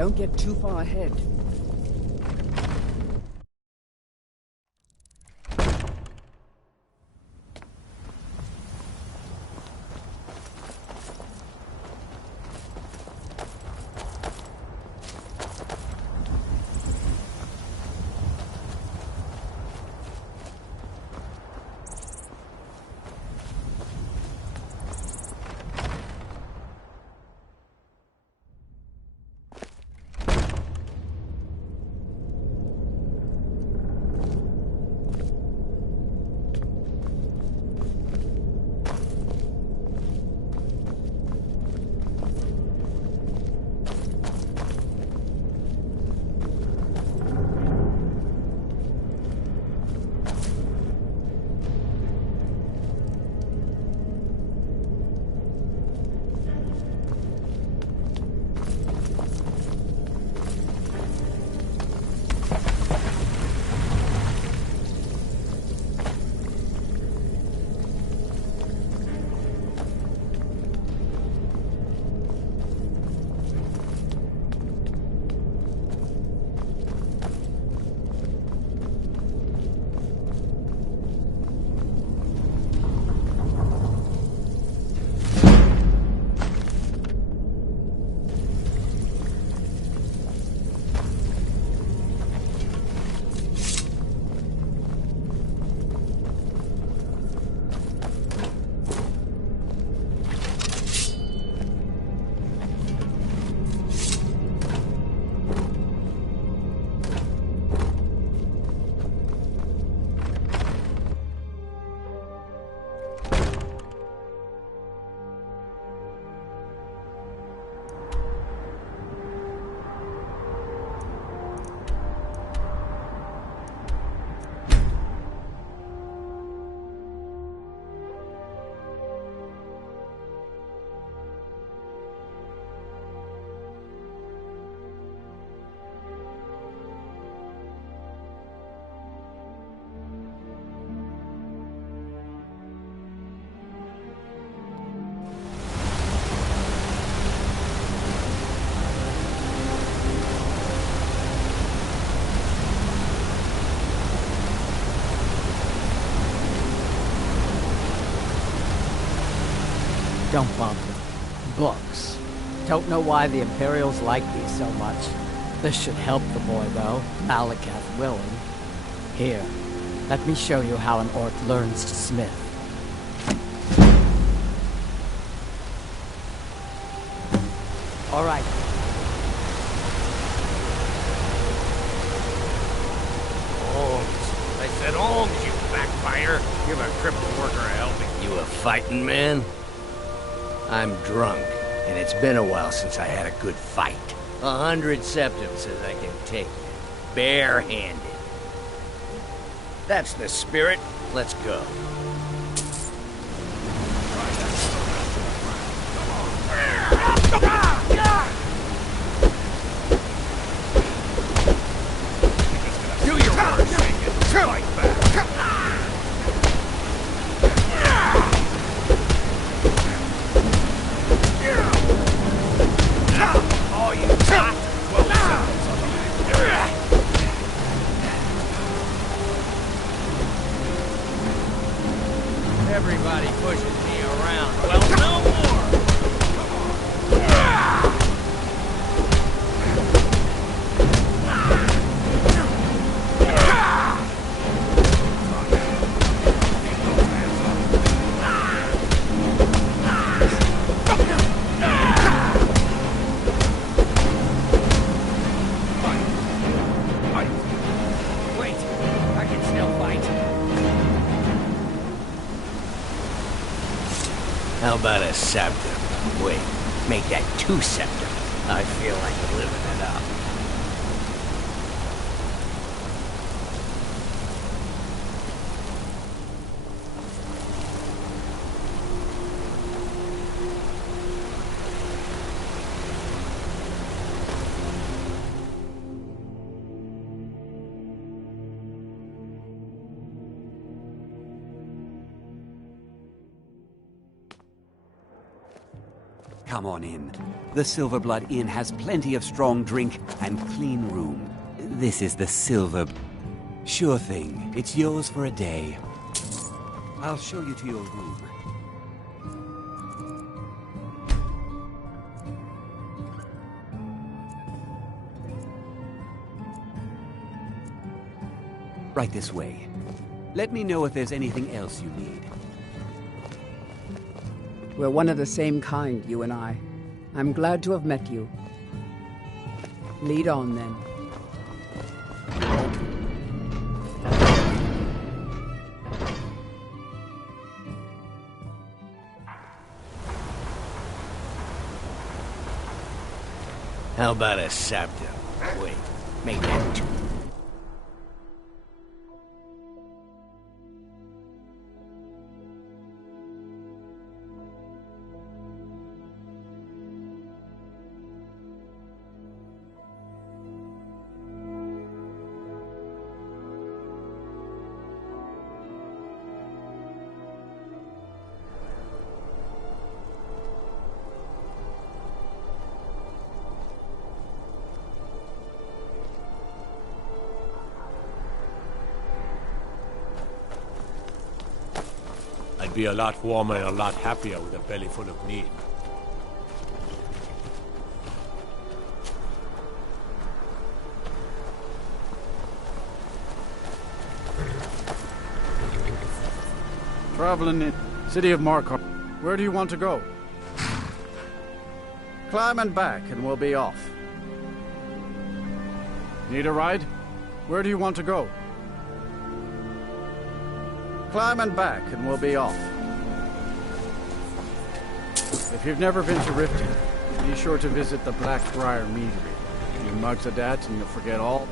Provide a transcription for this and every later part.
Don't get too far ahead. Don't bother. Books. Don't know why the Imperials like these so much. This should help the boy, though, Malakath willing. Here, let me show you how an orc learns to smith. All right. Holmes. I said Holmes, you backfire. Give a crippled worker a helping. You a fighting man? I'm drunk, and it's been a while since I had a good fight. 100 septims says I can take you, barehanded. That's the spirit. Let's go. Do your worst. Fight back. All you got? 12 seconds. Everybody pushes me around. Well, no more! Wait, I can still fight. How about a septum? Wait, make that 2 septums. I feel like living it up. Come on in. The Silverblood Inn has plenty of strong drink and clean room. This is the Silver... Sure thing. It's yours for a day. I'll show you to your room. Right this way. Let me know if there's anything else you need. We're one of the same kind, you and I. I'm glad to have met you. Lead on, then. How about a septum? Wait, make that two. I'd be a lot warmer and a lot happier with a belly full of meat. Traveling in City of Markar. Where do you want to go? Climb and back and we'll be off. Need a ride? Where do you want to go? Climb and back and we'll be off. If you've never been to Riften, be sure to visit the Blackbriar Meadery. A few mugs of that and you'll forget all.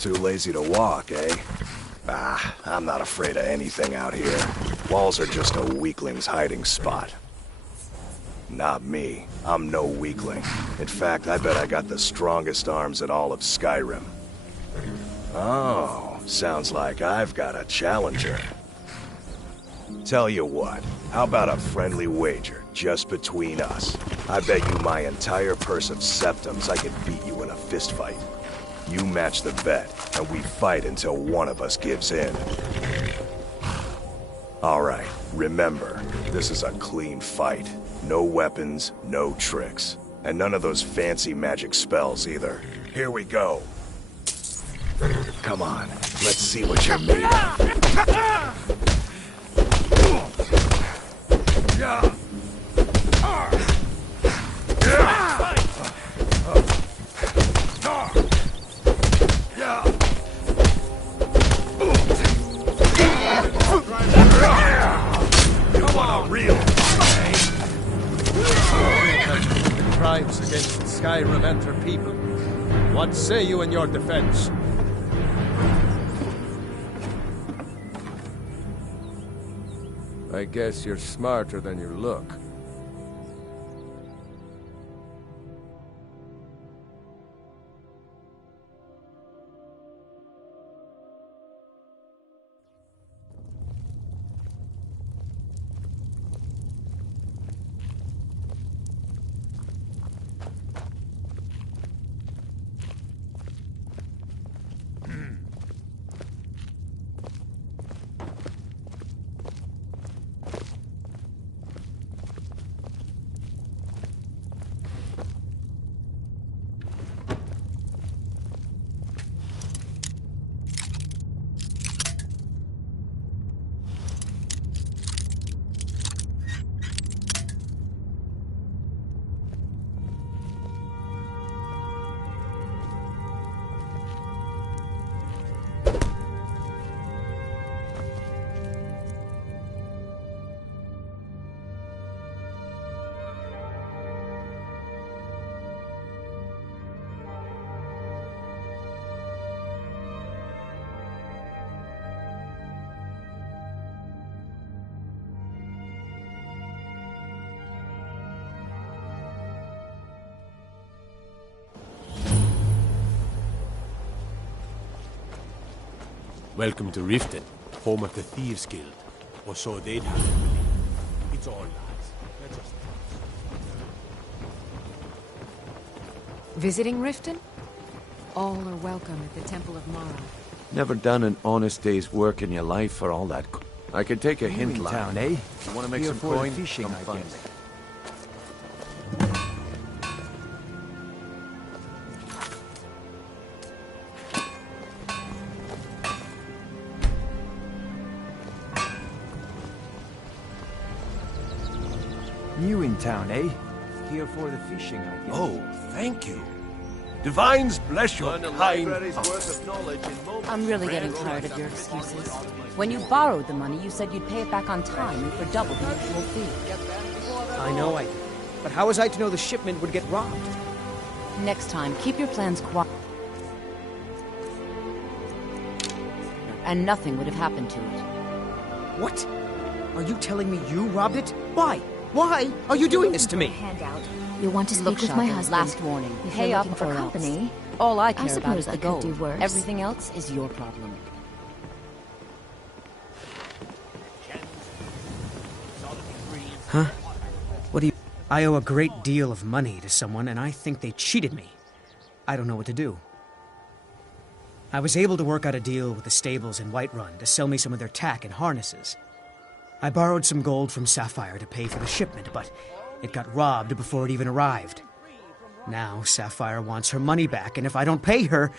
Too lazy to walk, eh? I'm not afraid of anything out here. Walls are just a weakling's hiding spot. Not me. I'm no weakling. In fact, I bet I got the strongest arms in all of Skyrim. Oh, sounds like I've got a challenger. Tell you what, how about a friendly wager, just between us? I bet you my entire purse of septums I can beat you in a fistfight. You match the bet, and we fight until one of us gives in. Alright, remember, this is a clean fight. No weapons, no tricks. And none of those fancy magic spells either. Here we go. Come on, let's see what you're made of. Crimes against the Skyrim and her people. What say you in your defense? I guess you're smarter than you look. Welcome to Riften, home of the Thieves Guild. Or so they'd have to believe. It's all lies. They're just Visiting Riften? All are welcome at the Temple of Mara. Never done an honest day's work in your life for all that. I could take a hint, lad. Town, eh? You want to make Here some for the coin? fishing, Come I find guess. me. New in town, eh? Here for the fishing, I guess. Oh, thank you. Divines bless your kind heart. I'm really getting tired of your excuses. When you borrowed the money, you said you'd pay it back on time and for double the usual fee. I know I did. But how was I to know the shipment would get robbed? Next time, keep your plans quiet. And nothing would have happened to it. What? Are you telling me you robbed it? Why? Why are you doing this to me? Handout. You want to speak Look, with my Shotgun, husband? last warning. If Pay you're up looking for or else. company, All I care about suppose is I the could do gold. worse. Everything else is your problem. Huh? What do you... I owe a great deal of money to someone, and I think they cheated me. I don't know what to do. I was able to work out a deal with the stables in Whiterun to sell me some of their tack and harnesses. I borrowed some gold from Sapphire to pay for the shipment, but it got robbed before it even arrived. Now Sapphire wants her money back, and if I don't pay her,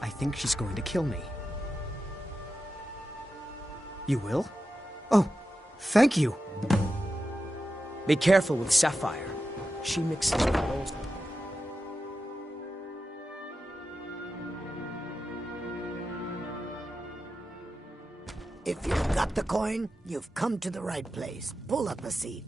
I think she's going to kill me. You will? Oh, thank you. Be careful with Sapphire. She mixes pearls. If you've got the coin, you've come to the right place. Pull up a seat.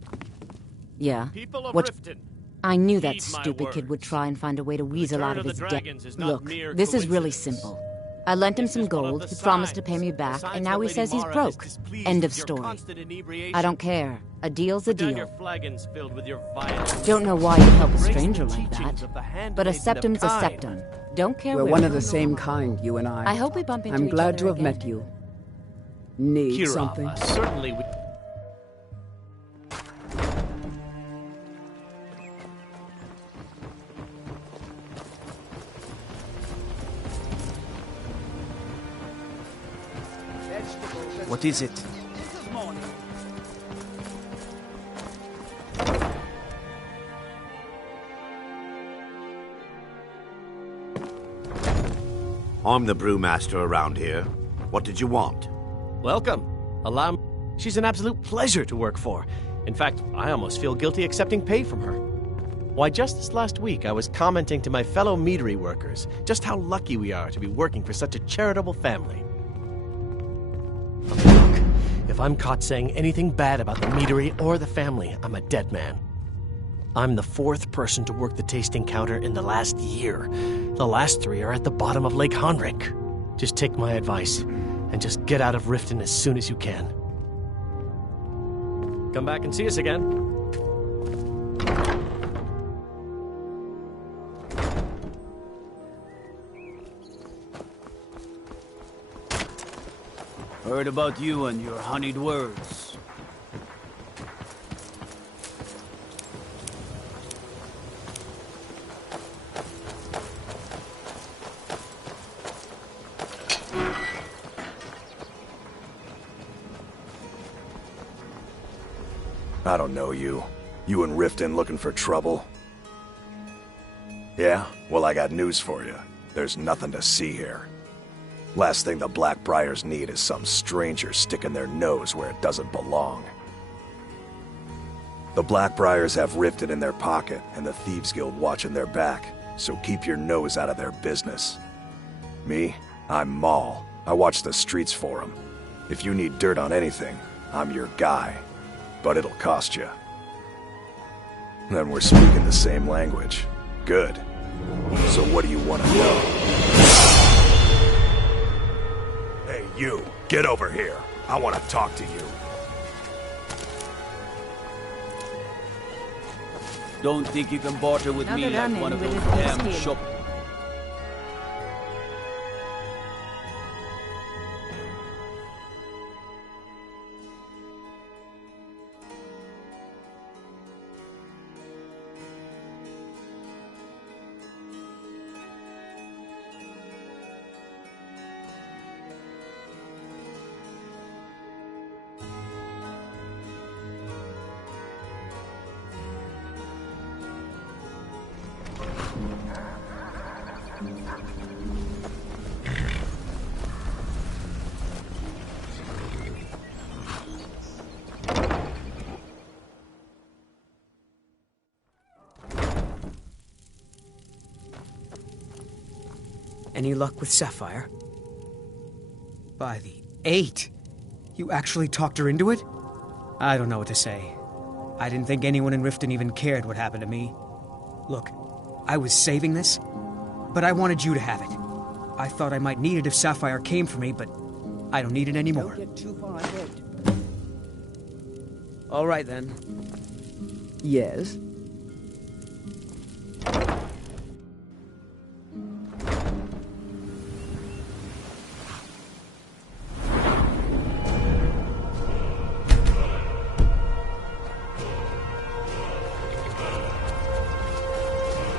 Yeah. People of What? Riften, I knew that heed my stupid kid would try and find a way to weasel return out of of his the debt. dragons is not Look, mere this is really coincidence. simple. I lent him some This is one of gold, the he promised to signs. pay me back, Signs and now that he Lady says he's Mara is broke. displeased End of with your story. constant inebriation. I don't care. A deal's a Put down your deal. flagons filled with your violence. Don't know why you'd help a Embrace the stranger like teachings that. of the handmaiden But a of septum's a kind. septum. Don't care We're where one you of the go. same kind, you and I. I hope we bump into I'm each glad other to have again. met you. Need Kirava, something? certainly we... What is it? I'm the brewmaster around here. What did you want? Welcome. Allow me... She's an absolute pleasure to work for. In fact, I almost feel guilty accepting pay from her. Why, just this last week, I was commenting to my fellow meadery workers just how lucky we are to be working for such a charitable family. Okay, look, if I'm caught saying anything bad about the meadery or the family, I'm a dead man. I'm the fourth person to work the tasting counter in the last year. The last three are at the bottom of Lake Honrick. Just take my advice and just get out of Riften as soon as you can. Come back and see us again. Heard about you and your honeyed words. I don't know you. You and Riften looking for trouble? Yeah? Well, I got news for you. There's nothing to see here. Last thing the Blackbriars need is some stranger sticking their nose where it doesn't belong. The Blackbriars have Riften in their pocket, and the Thieves Guild watching their back, so keep your nose out of their business. Me? I'm Maul. I watch the streets for them. If you need dirt on anything, I'm your guy. But it'll cost you. Then we're speaking the same language. Good. So what do you want to know? Hey, you! Get over here! I want to talk to you. Don't think you can barter with me Another like run-in one of with those his damn kid. shop... Any luck with Sapphire? By the 8! You actually talked her into it? I don't know what to say. I didn't think anyone in Riften even cared what happened to me. Look, I was saving this, but I wanted you to have it. I thought I might need it if Sapphire came for me, but I don't need it anymore. Don't get too far ahead. All right, then. Yes?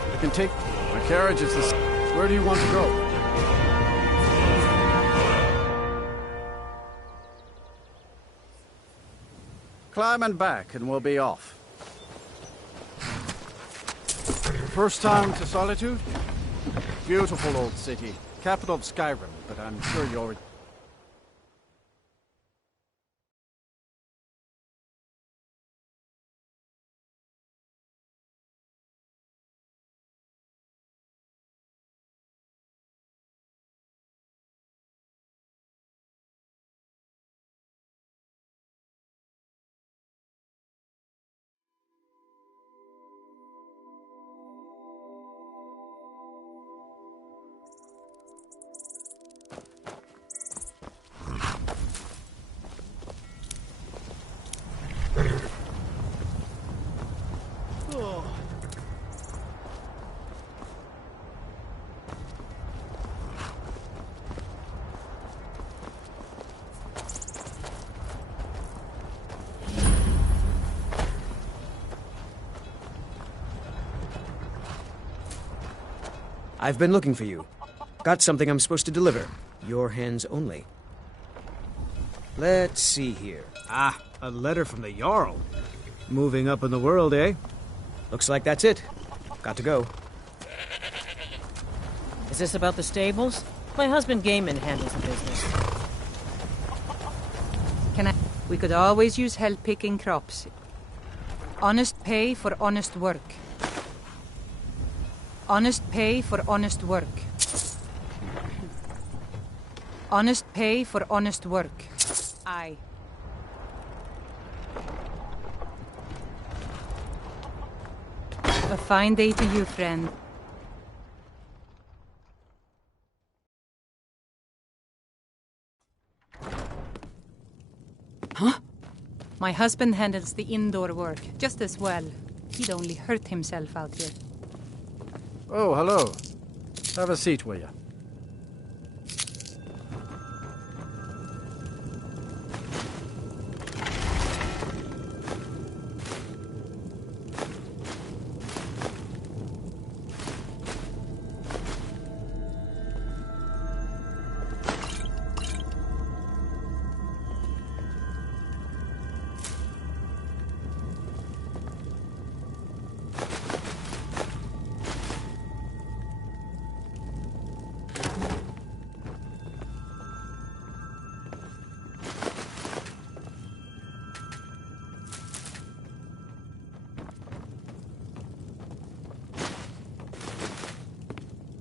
I can take my carriage. Is this? Where do you want to go? Climb and back, and we'll be off. First time to Solitude? Beautiful old city. Capital of Skyrim, but I'm sure you already... I've been looking for you. Got something I'm supposed to deliver. Your hands only. Let's see here. Ah, a letter from the Jarl. Moving up in the world, eh? Looks like that's it. Got to go. Is this about the stables? My husband Gaiman handles the business. We could always use help picking crops. Honest pay for honest work. Honest pay for honest work. Honest pay for honest work. Aye. A fine day to you, friend. Huh? My husband handles the indoor work just as well. He'd only hurt himself out here. Oh, hello. Have a seat, will you?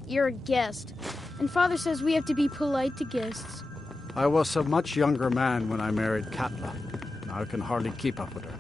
You're a guest, and Father says we have to be polite to guests. I was a much younger man when I married Katla. Now I can hardly keep up with her.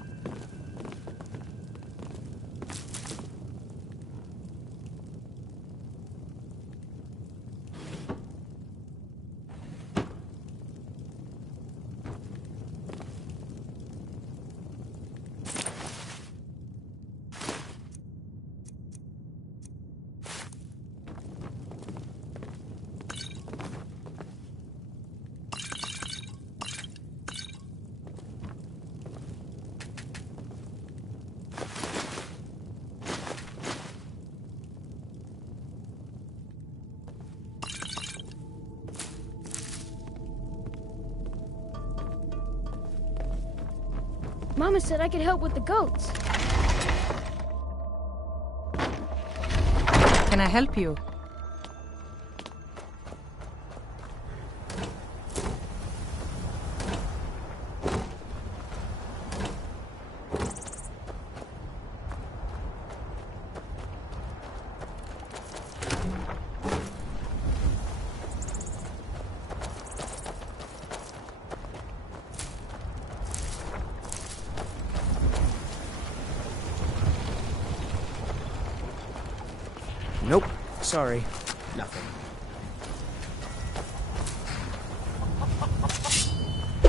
Mama said I could help with the goats. Can I help you? Nope. Sorry. Nothing.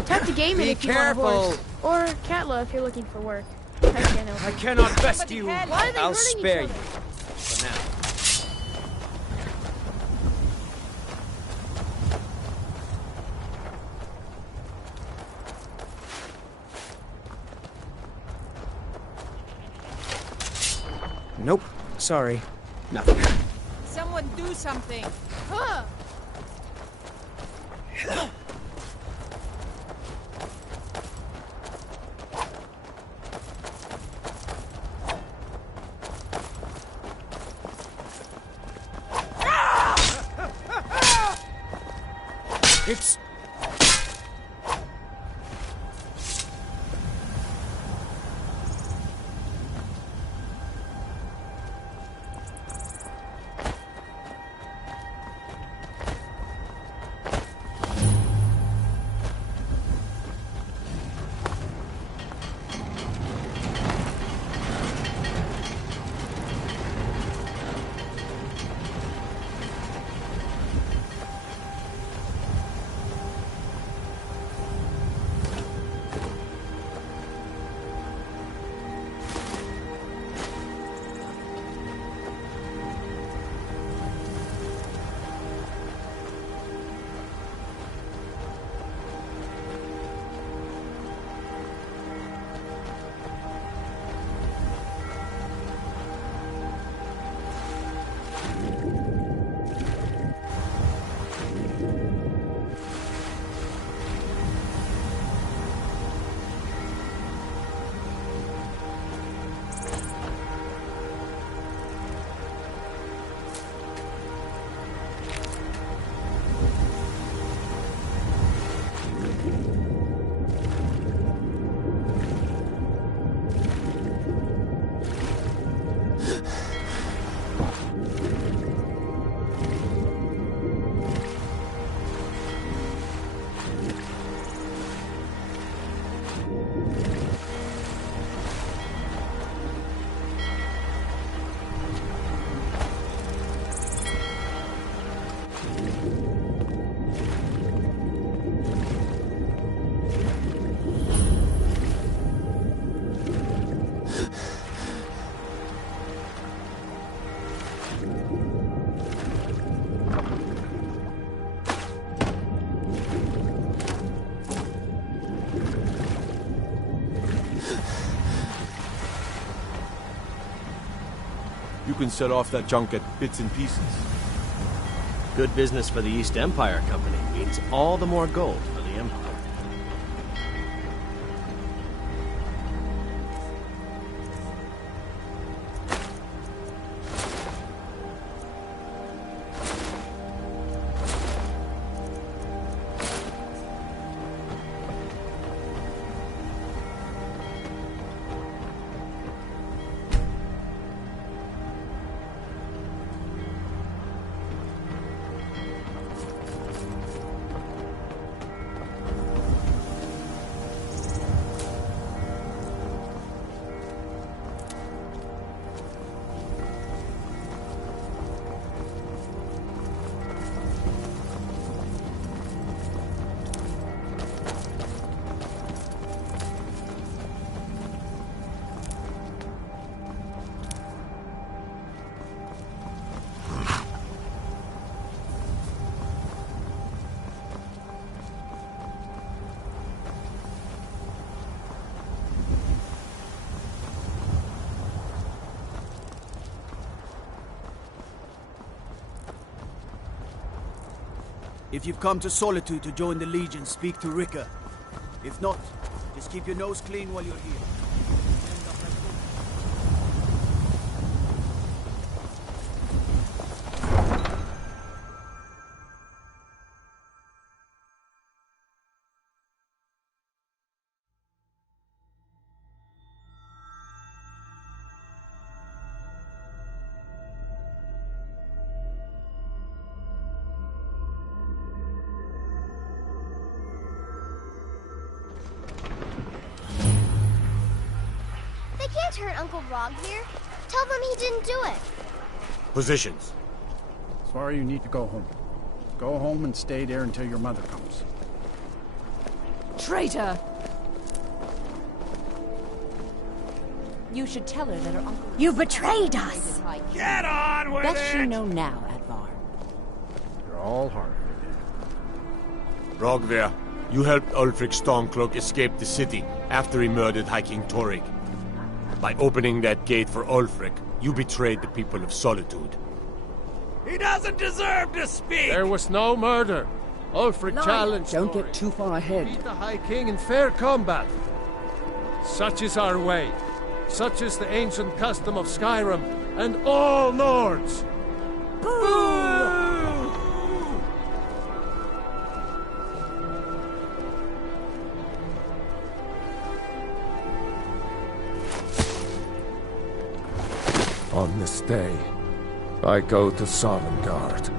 Talk to Gaiman Be if you want a horse. careful. Or Katla if you're looking for work. I cannot best you. Why are they I'll hurting spare each you. other? For now. Nope. Sorry. Nothing. Someone do something. Huh. It's... You can sell off that junk at bits and pieces. Good business for the East Empire Company means all the more gold for the Empire. If you've come to Solitude to join the Legion, speak to Rika. If not, just keep your nose clean while you're here. turn Uncle Rog here? Tell them he didn't do it. Positions. Sorry, you need to go home. Go home and stay there until your mother comes. Traitor! You should tell her that her uncle... You betrayed us! Get on with Best it! she know now, Advar. You're all hard. Rogver, you helped Ulfric Stormcloak escape the city after he murdered High King Torrig. By opening that gate for Ulfric, you betrayed the people of Solitude. He doesn't deserve to speak! There was no murder. Ulfric challenged. Don't get too far ahead. Beat the High King in fair combat. Such is our way. Such is the ancient custom of Skyrim and all Nords. On this day, I go to Sovngarde.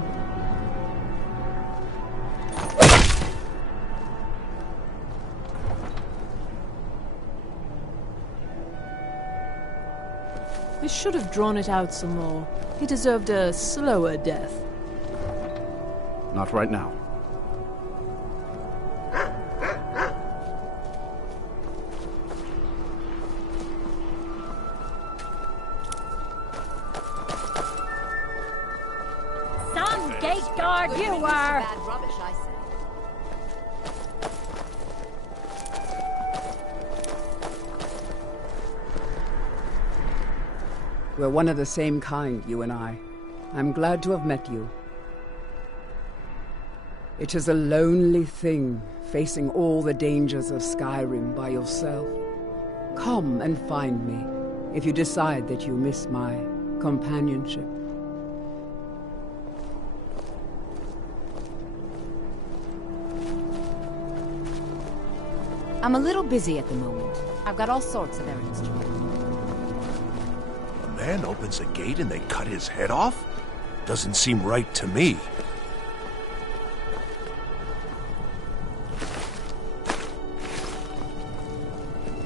We should have drawn it out some more. He deserved a slower death. Not right now. Some gate guard you were! Bad rubbish, I say. We're one of the same kind, you and I. I'm glad to have met you. It is a lonely thing, facing all the dangers of Skyrim by yourself. Come and find me, if you decide that you miss my companionship. I'm a little busy at the moment. I've got all sorts of errands to run. A man opens a gate and they cut his head off? Doesn't seem right to me.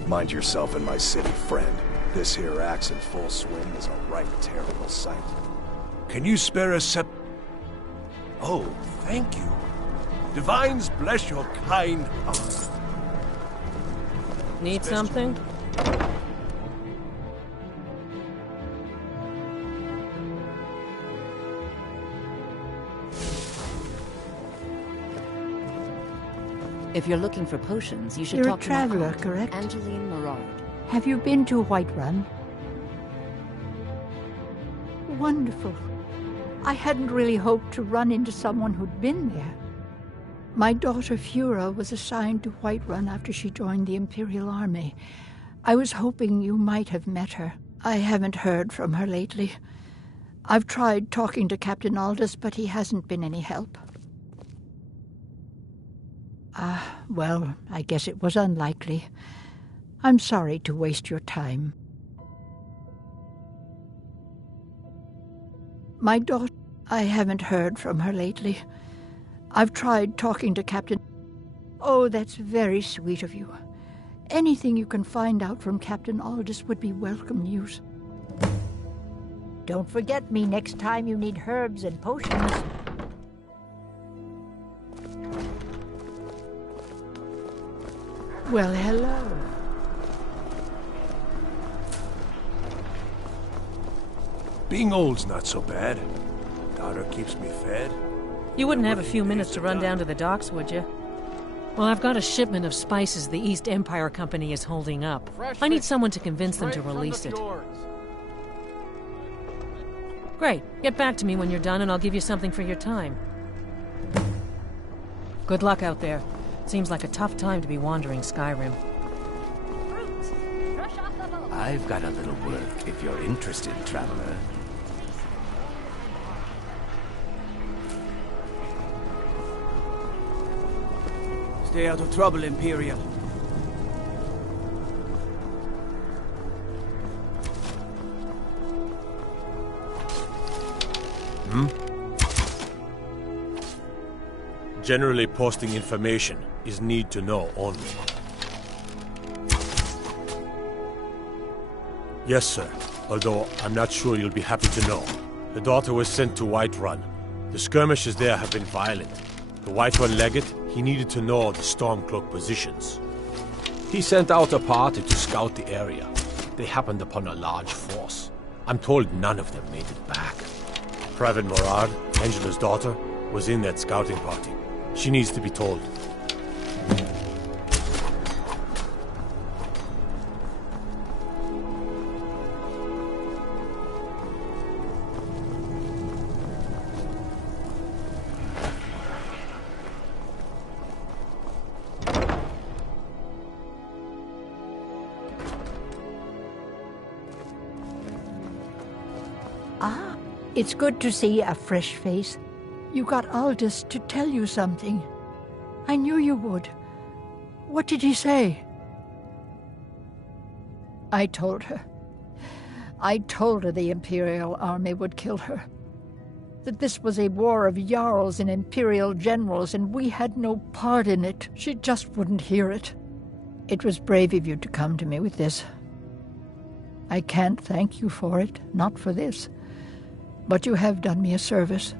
Mind yourself in my city, friend. This here axe in full swing is a right terrible sight. Can you spare a sep... Oh, thank you. Divines bless your kind heart. Need something? If you're looking for potions, you should You're talk a traveler, to my correct? Angeline Morard. Have you been to Whiterun? Wonderful. I hadn't really hoped to run into someone who'd been there. My daughter Fura was assigned to Whiterun after she joined the Imperial army. I was hoping you might have met her. I haven't heard from her lately. I've tried talking to Captain Aldous, but he hasn't been any help. Well, I guess it was unlikely. I'm sorry to waste your time. My daughter... I haven't heard from her lately. I've tried talking to Captain... Oh, that's very sweet of you. Anything you can find out from Captain Aldous would be welcome news. Don't forget me next time you need herbs and potions. Well, hello. Being old's not so bad. Daughter keeps me fed. You wouldn't have a few minutes to run down to the docks, would you? Well, I've got a shipment of spices the East Empire Company is holding up. I need someone to convince them to release it. Great. Get back to me when you're done and I'll give you something for your time. Good luck out there. Seems like a tough time to be wandering Skyrim. I've got a little work if you're interested, traveler. Stay out of trouble, Imperial. Generally posting information is need to know only. Yes, sir. Although I'm not sure you'll be happy to know. The daughter was sent to Whiterun. The skirmishes there have been violent. The Whiterun legate, he needed to know the Stormcloak positions. He sent out a party to scout the area. They happened upon a large force. I'm told none of them made it back. Private Morad, Angela's daughter, was in that scouting party. She needs to be told. It's good to see a fresh face. You got Aldous to tell you something. I knew you would. What did he say? I told her. I told her the Imperial army would kill her. That this was a war of Jarls and Imperial generals, and we had no part in it. She just wouldn't hear it. It was brave of you to come to me with this. I can't thank you for it, not for this. But you have done me a service.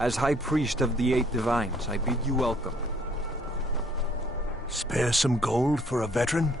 As High Priest of the Eight Divines, I bid you welcome. Spare some gold for a veteran?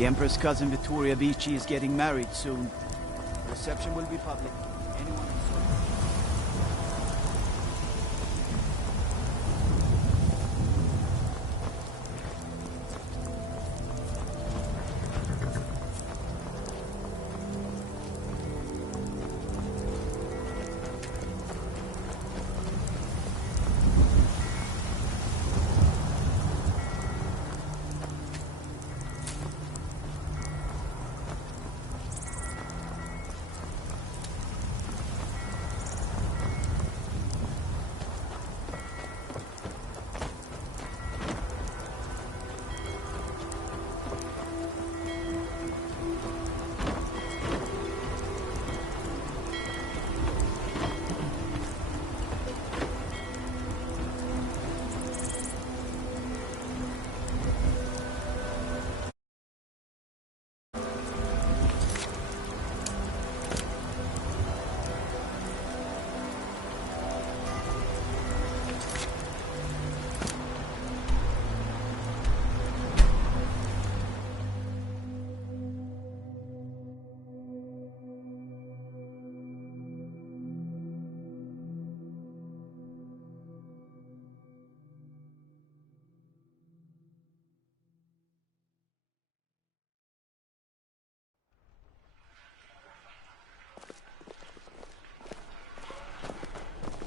The Emperor's cousin Vittoria Vici is getting married soon. The reception will be public. Anyone who saw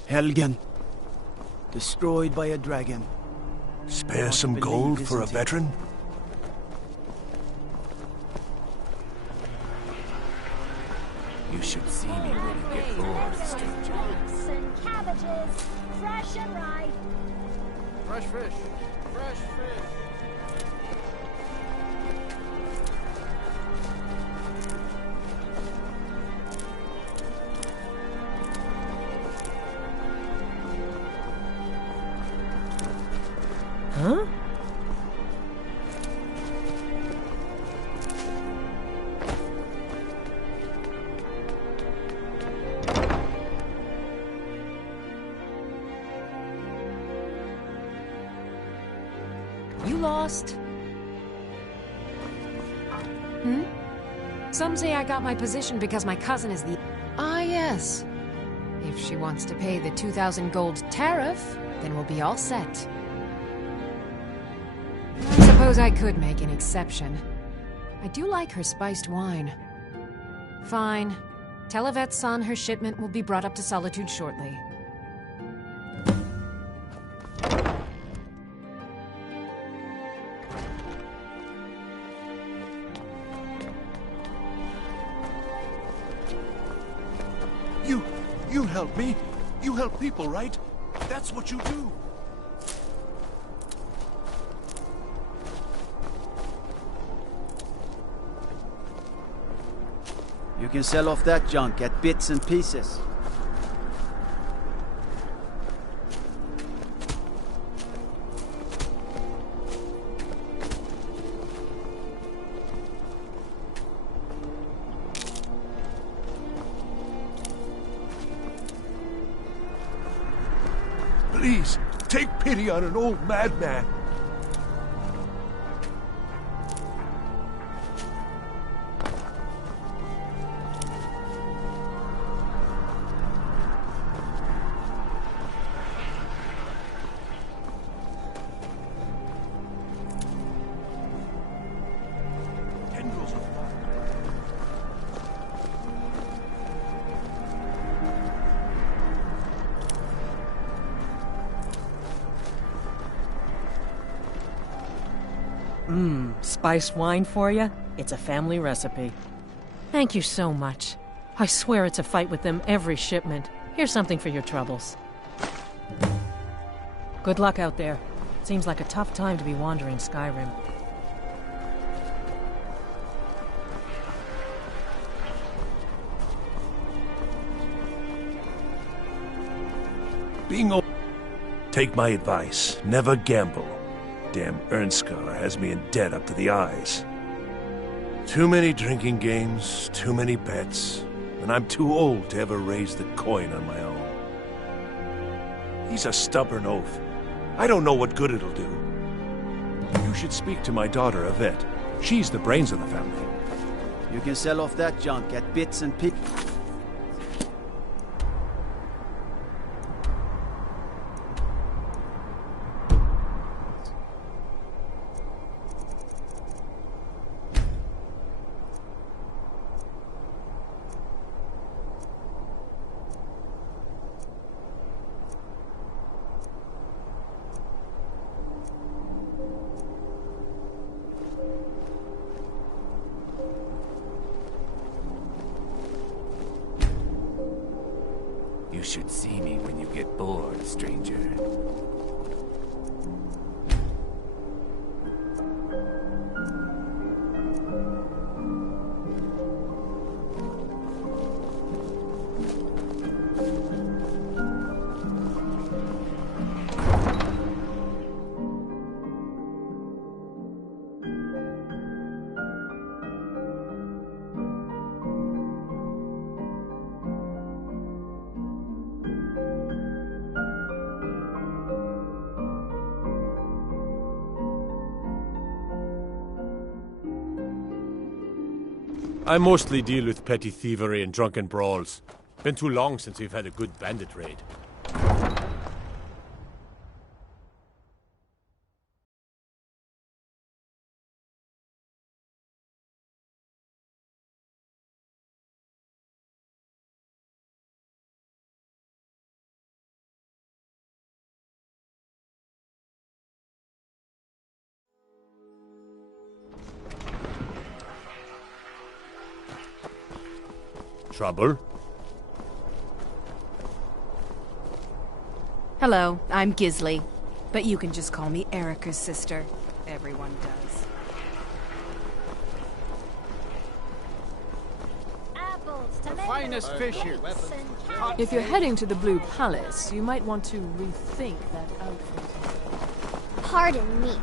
Helgen. Destroyed by a dragon. Spare some gold for a veteran? You should see me when you get bored, stranger. And cabbages, fresh and right. Fresh fish. Fresh fish. Huh? You lost? Hmm? Some say I got my position because my cousin is the... Ah, yes. If she wants to pay the 2,000 gold tariff, then we'll be all set. I suppose I could make an exception. I do like her spiced wine. Fine. Tell Yvette's son her shipment will be brought up to Solitude shortly. You help me. You help people, right? That's what you do. You can sell off that junk at bits and pieces. Please, take pity on an old madman. Spiced wine for you? It's a family recipe. Thank you so much. I swear it's a fight with them every shipment. Here's something for your troubles. Good luck out there. Seems like a tough time to be wandering Skyrim. Take my advice. Never gamble. Damn Ernskar has me in debt up to the eyes. Too many drinking games, too many bets, and I'm too old to ever raise the coin on my own. He's a stubborn oaf. I don't know what good it'll do. You should speak to my daughter, Yvette. She's the brains of the family. You can sell off that junk at bits and pieces. You should see me when you get bored, stranger. I mostly deal with petty thievery and drunken brawls. Been too long since we've had a good bandit raid. Trouble? Hello, I'm Gisley. But you can just call me Erica's sister. Everyone does. Apples, The tomatoes, finest fish here. grapes, and carrots. If you're heading to the Blue Palace, you might want to rethink that outfit. Pardon me.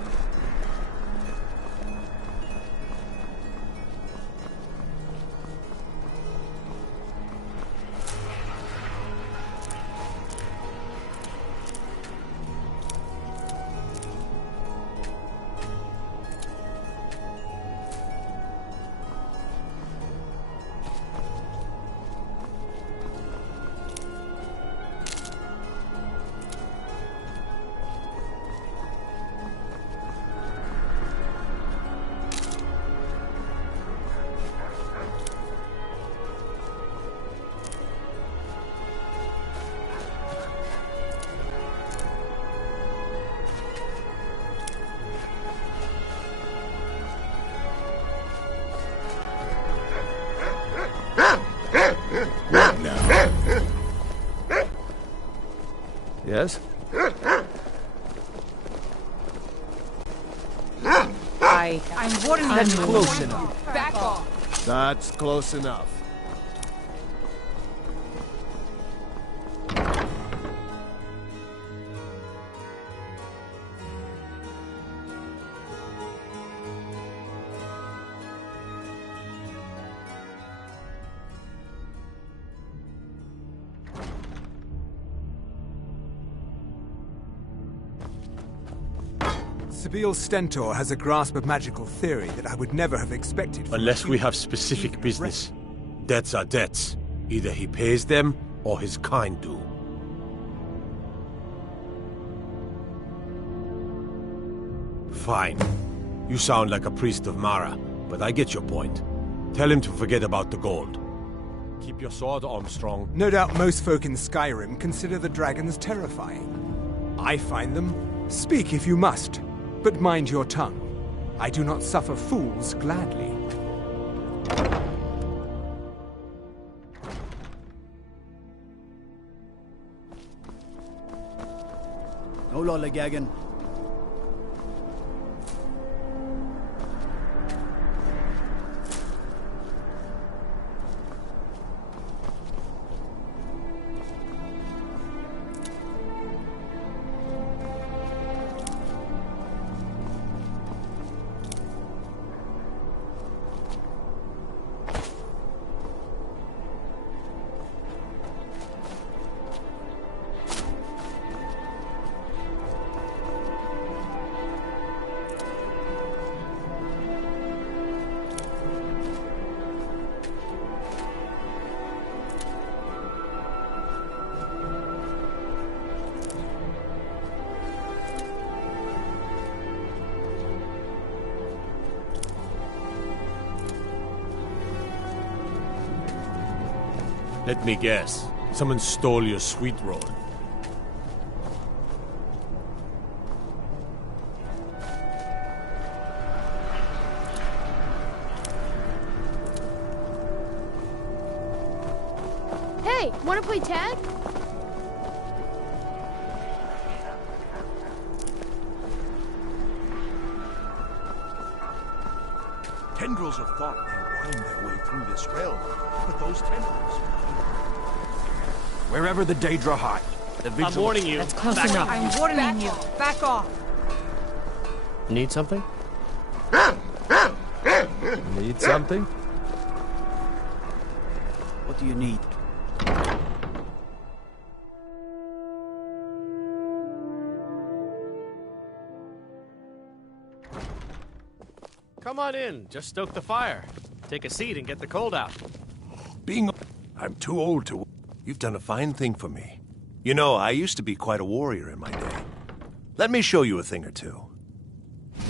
Yes? I'm warning you. That's close enough. Back off. That's close enough. Sabil Stentor has a grasp of magical theory that I would never have expected from Unless we have specific business. Debts are debts. Either he pays them, or his kind do. Fine. You sound like a priest of Mara, but I get your point. Tell him to forget about the gold. Keep your sword, Armstrong. No doubt most folk in Skyrim consider the dragons terrifying. I find them. Speak if you must, but mind your tongue. I do not suffer fools gladly. No lollygagging. Let me guess. Someone stole your sweet roll. Hey, wanna play tag? Tendrils of thought may wind their way through this realm, but those tendrils... Wherever the Daedra hide, the vigilance... I'm warning you. That's close Back enough. off. I'm warning you. Back off. Need something? Need something? What do you need? Come on in. Just stoke the fire. Take a seat and get the cold out. I'm too old to... You've done a fine thing for me. You know, I used to be quite a warrior in my day. Let me show you a thing or two.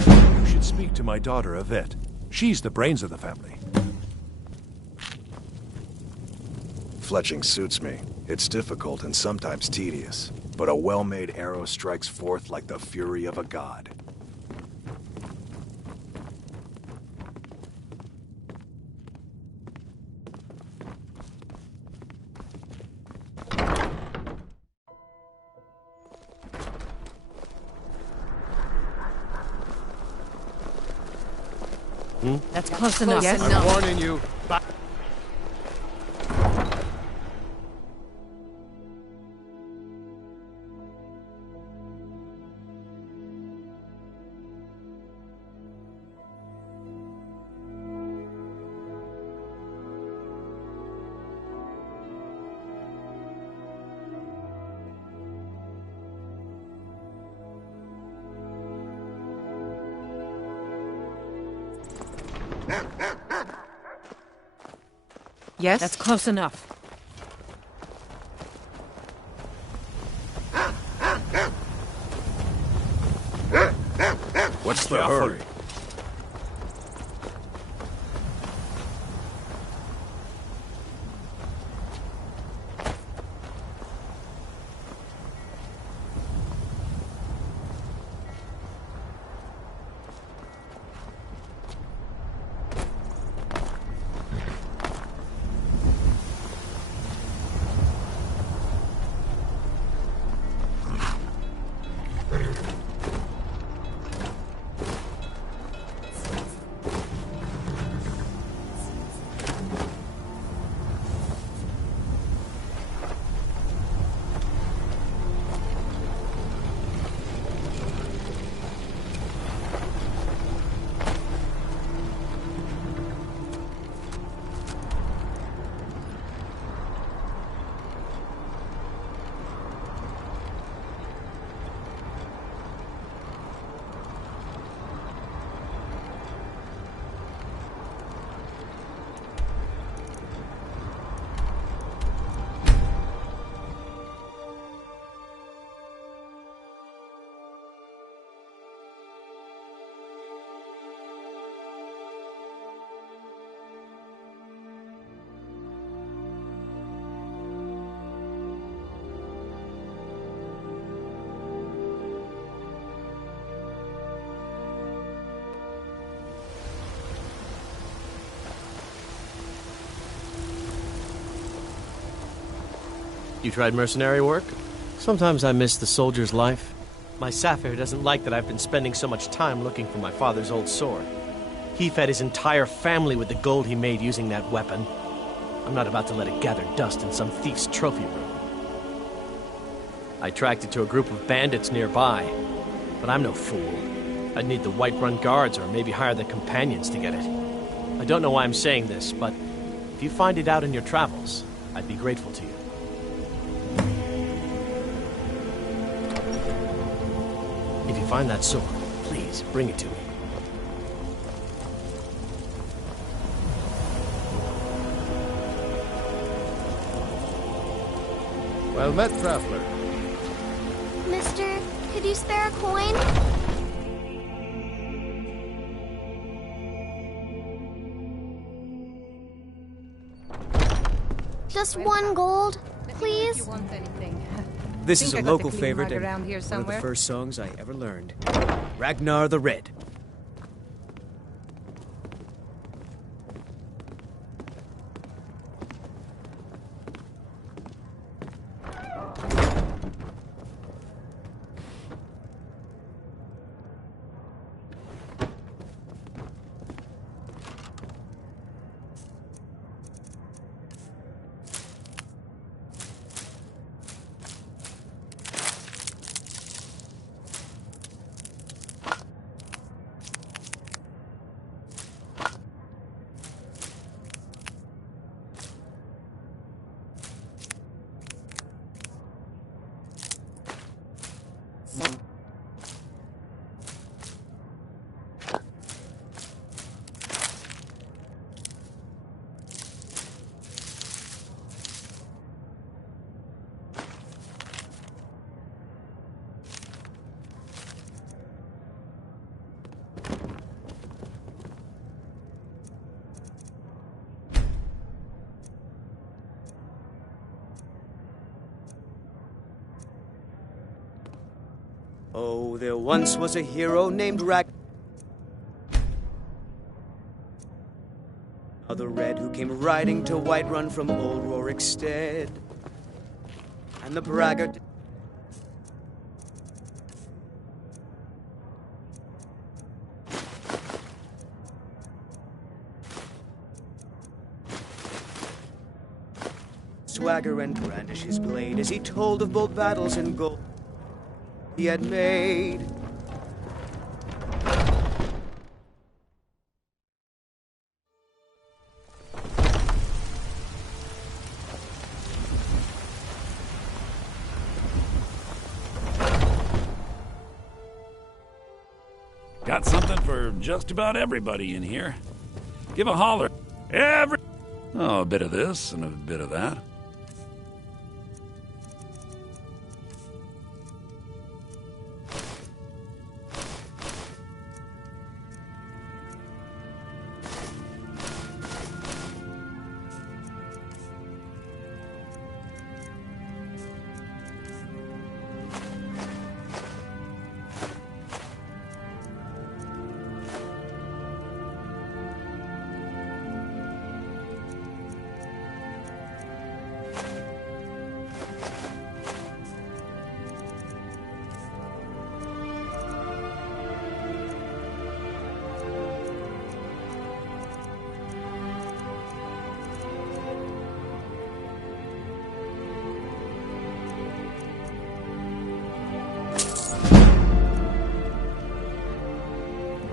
You should speak to my daughter, Yvette. She's the brains of the family. Fletching suits me. It's difficult and sometimes tedious, but a well-made arrow strikes forth like the fury of a god. That's close enough. Yes, I'm warning you. Yes? That's close enough. What's the hurry? You tried mercenary work? Sometimes I miss the soldier's life. My Sapphire doesn't like that I've been spending so much time looking for my father's old sword. He fed his entire family with the gold he made using that weapon. I'm not about to let it gather dust in some thief's trophy room. I tracked it to a group of bandits nearby, but I'm no fool. I'd need the Whiterun guards or maybe hire the companions to get it. I don't know why I'm saying this, but if you find it out in your travels, I'd be grateful to you. If you find that sword, please bring it to me. Well met, traveler. Mister, could you spare a coin? Just 1 gold, please? This is a Think I got local the clean favorite mug and around here one of the somewhere? first songs I ever learned. Ragnar the Red. Oh, there once was a hero named Ragnar the Red, who came riding to Whiterun from old Rorikstead. And the braggart swagger and brandish his blade as he told of bold battles and gold he had made. Got something for just about everybody in here. Give a holler. Oh, a bit of this and a bit of that.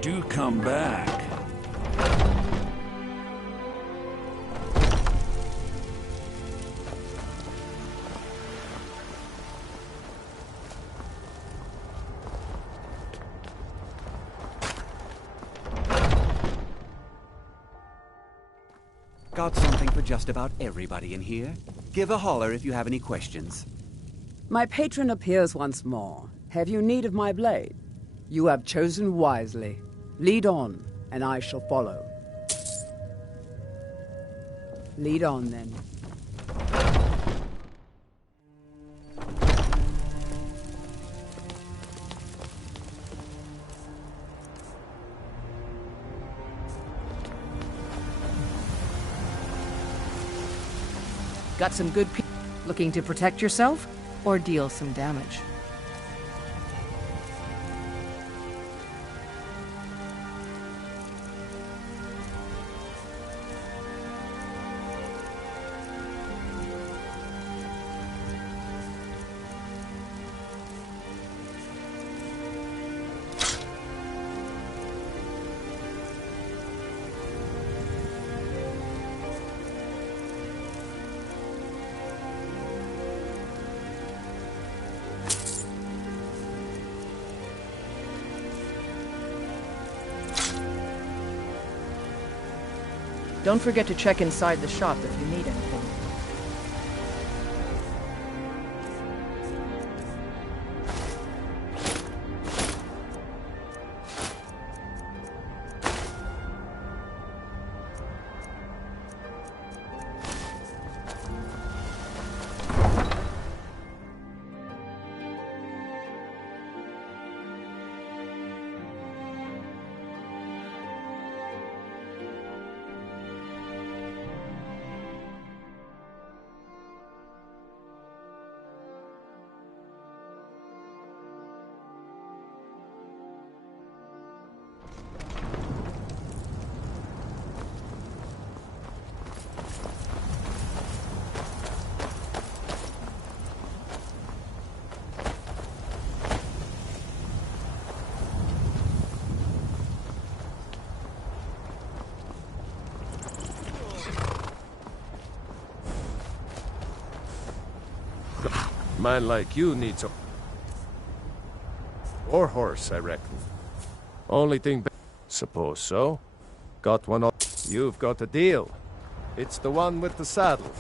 Do come back. Got something for just about everybody in here. Give a holler if you have any questions. My patron appears once more. Have you need of my blade? You have chosen wisely. Lead on, and I shall follow. Lead on, then. Got some good people looking to protect yourself or deal some damage? Don't forget to check inside the shop if you need anything. Man like you needs a... or horse, I reckon. Only thing... Suppose so. Got one up. You've got a deal. It's the one with the saddle.